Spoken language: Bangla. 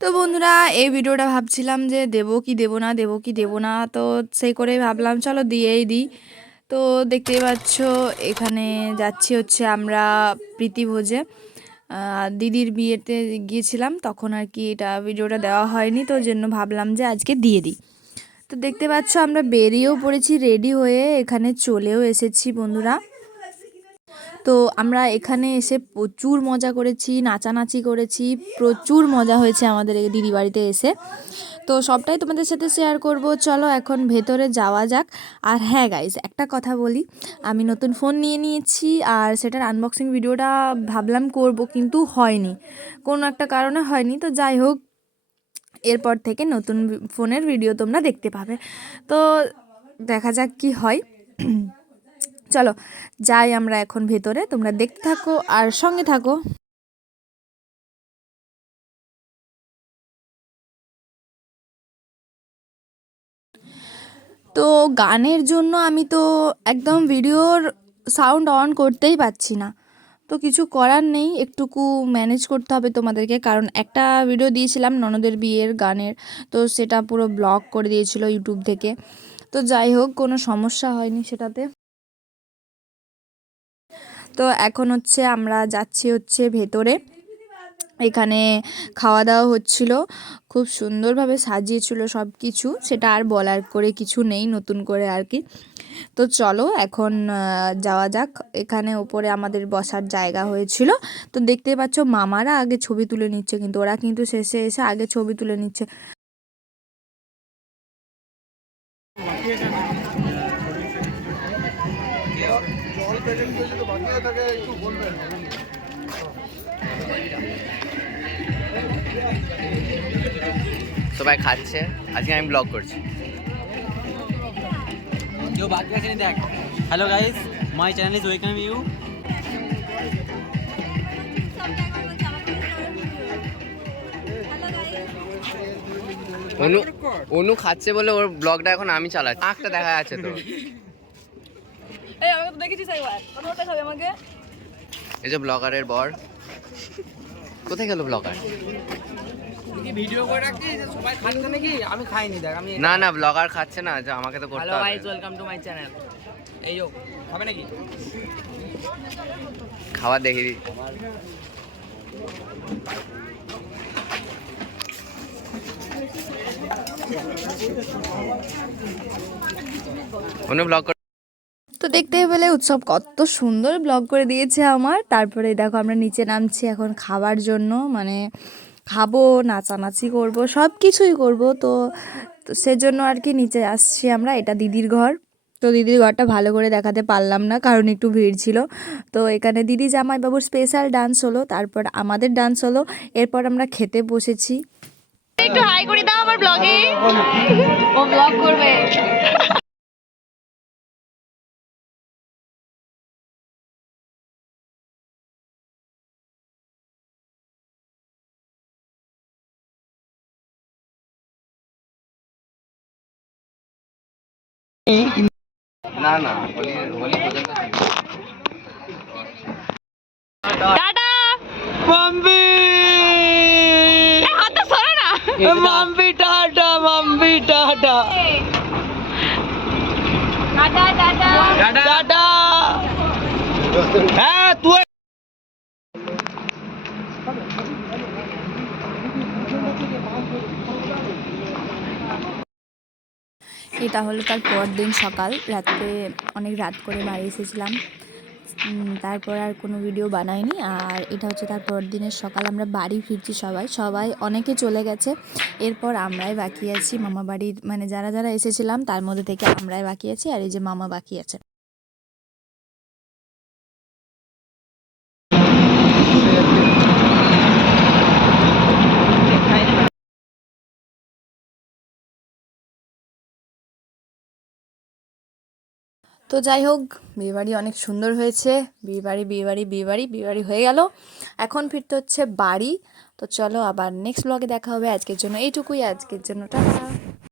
তো বন্ধুরা এই ভিডিওটা ভাবছিলাম যে দেবো কি দেবো না তো সেই করে ভাবলাম চলো দিয়েই দিই। তো দেখতেই পাচ্ছ এখানে যাচ্ছি হচ্ছে আমরা প্রীতিভোজে। দিদির বিয়েতে গিয়েছিলাম তখন আর কি এটা ভিডিওটা দেওয়া হয়নি, তো ওই জন্য ভাবলাম যে আজকে দিয়ে দিই। তো দেখতে পাচ্ছ আমরা বেরিয়েও পড়েছি, রেডি হয়ে এখানে চলেও এসেছি বন্ধুরা। তো আমরা এখানে এসে প্রচুর মজা করেছি, নাচানাচি করেছি, প্রচুর মজা হয়েছে আমাদের এই দিদি বাড়িতে এসে। তো সবটাই তোমাদের সাথে শেয়ার করব। চলো এখন ভেতরে যাওয়া যাক। আর হ্যাঁ গাইজ, একটা কথা বলি, আমি নতুন ফোন নিয়ে নিয়েছি আর সেটার আনবক্সিং ভিডিওটা ভাবলাম করব, কিন্তু হয়নি, কোনো একটা কারণে হয়নি। তো যাই হোক, এরপর থেকে নতুন ফোনের ভিডিও তোমরা দেখতে পাবে। তো দেখা যাক কি হয়। চলো যাই আমরা এখন ভেতরে, তোমরা দেখতে থাকো আর সঙ্গে থাকো। তো গানের জন্য আমি তো একদম ভিডিওর সাউন্ড অন করতেই পাচ্ছি না, তো কিছু করার নেই, একটুকু ম্যানেজ করতে হবে তোমাদেরকে, কারণ একটা ভিডিও দিয়েছিলাম ননদের বিয়ের গানের, তো সেটা পুরো ব্লক করে দিয়েছিল ইউটিউব থেকে। তো যাই হোক, কোনো সমস্যা হয়নি সেটাতে। তো এখন হচ্ছে আমরা যাচ্ছি হচ্ছে ভেতরে। এখানে খাওয়া দাওয়া হচ্ছিল, খুব সুন্দরভাবে সাজিয়েছিল সব কিছু, সেটা আর বলার করে কিছু নেই নতুন করে আর কি। তো চলো এখন যাওয়া যাক। এখানে উপরে আমাদের বসার জায়গা হয়েছিল, তো দেখতে পাচ্ছ মামারা আগে ছবি তুলে নিচ্ছে, কিন্তু ওরা কিন্তু শেষে এসে আগে ছবি তুলে নিচ্ছে। সবাই খাচ্ছে, আজকে আমি ব্লগ করছি। কেউ বাকি আছে দেখ। Hello guys, my channel is welcome you. Anu খাচ্ছে বলে ওর ব্লগটা এখন আমি চালাচ্ছি, আঁকটা দেখা যাচ্ছে তো। এই আমাকে তো দেখেছিস একবার, কত দেখাবে আমাকে? এই যে ব্লগারের বর, কোথায় গেল ব্লগার? ভিডিও করে রাখছি সবাই খাচ্ছে নাকি? আমি খাইনি, দেখ আমি। না না, ব্লগার খাচ্ছে না, যে আমাকে তো করতে হ্যালো হবে। Guys, welcome to my channel. এই যো খাবে নাকি? খাবার দেখি দি। অনু ব্লগ কর। তো দেখতে পেলে উৎসব কত সুন্দর ব্লগ করে দিয়েছে আমার। তারপরে দেখো আমরা নিচে নামছি এখন খাবার জন্য, মানে খাবো, নাচানাচি করব, সব কিছুই করব। তো সেজন্য আর কি নিচে আসছি আমরা। এটা দিদির ঘর। তো দিদির ঘরটা ভালো করে দেখাতে পারলাম না, কারণ একটু ভিড় ছিল। তো এখানে দিদি জামাইবাবুর স্পেশাল ডান্স হলো, তারপর আমাদের ডান্স হলো, এরপর আমরা খেতে বসেছি। একটু হাই করে দাও আমার ব্লগে, ও ব্লগ করবে। না না, হোলি হোলি পর্যন্ত টাটা মাম্বি, হাতটা সরো না। মাম্বি টাটা, মাম্বি টাটা, টাটা টাটা টাটা। হ্যাঁ তুই এটা হলো তার পরের দিন সকাল, রাত্রে অনেক রাত করে বাড়ি এসেছিলাম। তারপর আর কোনো ভিডিও বানাইনি। আর এটা হচ্ছে তার পরের দিনের সকাল, আমরা বাড়ি ফিরছি, সবাই অনেকে চলে গেছে, এরপর আমরাই বাকি আছি মামা বাড়ির, মানে যারা যারা এসেছিলাম তার মধ্যে থেকে আমরাই বাকি আছি, আর এই যে মামা বাকি আছে। তো যাই হোক, বিয়েবাড়ি অনেক সুন্দর হয়েছে। বিয়েবাড়ি হয়ে গেল, এখন ফিরতে হচ্ছে বাড়ি। তো চলো আবার নেক্সট ব্লগে দেখা হবে। আজকের জন্য এইটুকুই, আজকের জন্য টাটা।